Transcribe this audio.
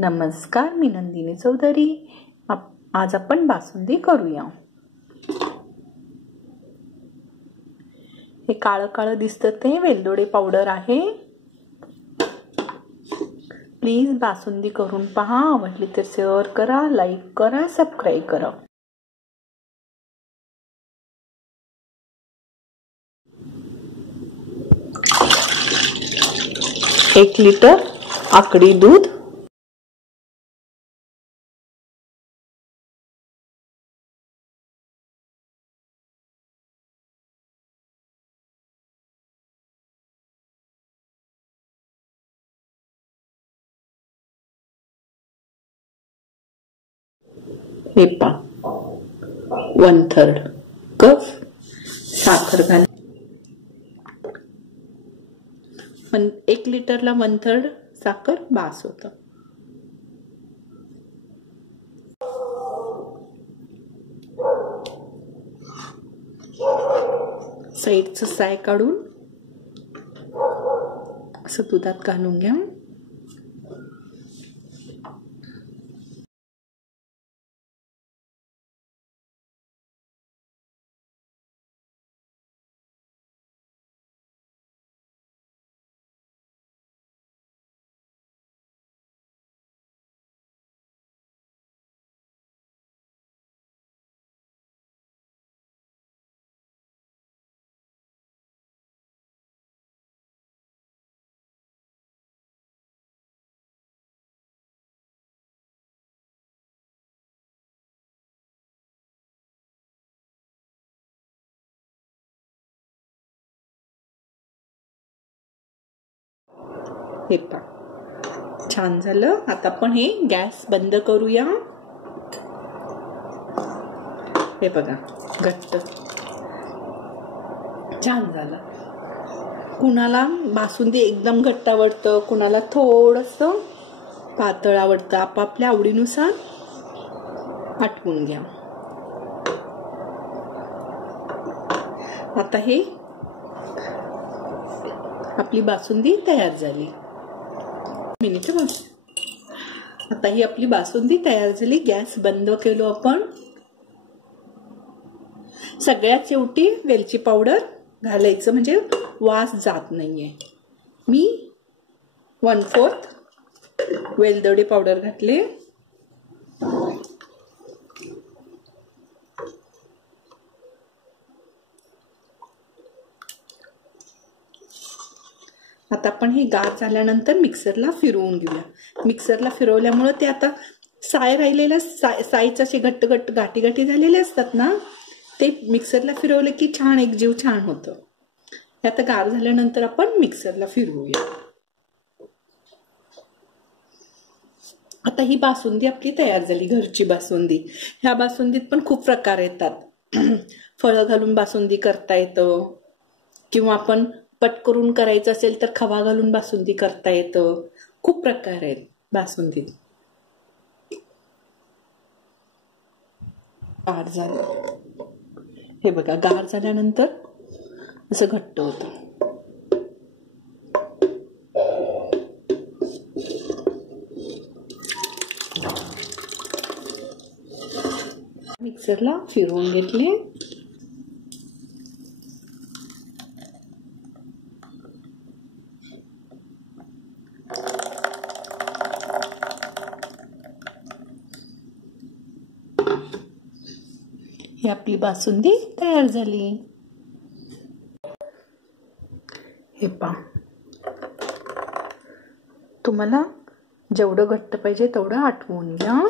नमस्कार मी नंदिनी चौधरी. आप- आज आपण बासुंदी करूया. हे काळं काळं दिसतं ते वेलदोडे पावडर आहे. प्लीज बासुंदी करून पहा. आवडली तर शेअर करा लाईक करा सबस्क्राईब करा. एक लिटर आकडी दूध हे पा वन थर्ड कप साखर घाल. एक लिटरला वन थर्ड साखर बास होतं. साईडचं साय काढून असं दुधात घालून घ्या. हे पहा छान झालं. आता आपण हे गॅस बंद करूया. हे बघा घट्ट. छान झालं. कुणाला बासुंदी एकदम घट्ट आवडतं कुणाला थोडंसं पातळ आवडतं आपापल्या आवडीनुसार आटवून घ्या. आता हे आपली बासुंदी तयार झाली. मिनिट बघ आता ही आपली बासुंदी तयार झाली. गॅस बंद केलो आपण. सगळ्यात शेवटी वेलची पावडर घालायचं म्हणजे वास जात नाहीये. मी वन फोर्थ वेलदोडे पावडर घातले. आता आपण हे गार झाल्यानंतर मिक्सरला फिरवून घेऊया. मिक्सरला फिरवल्यामुळे ते आता साय राहिलेल्या साय साईचे असे घट्ट घट्ट गाठी गाठी झालेले असतात ना ते मिक्सरला फिरवले की छान एक जीव छान होतं. हे आता गार झाल्यानंतर आपण मिक्सरला फिरवूया. आता ही बासुंदी आपली तयार झाली घरची बासुंदी. ह्या बासुंदीत पण खूप प्रकार येतात. फळं घालून बासुंदी करता येतं. किंवा आपण पटकरून करायचं असेल तर खवा घालून बासुंदी करता येतं. खूप प्रकार आहेत बासुंदीत गार झालं. हे बघा गार झाल्यानंतर असं घट्ट होतं. मिक्सरला फिरवून घेतले. ही आपली बासुंदी तयार झाली. हे पा. तुम्हाला जेवढं घट्ट पाहिजे तेवढं आठवून घ्या.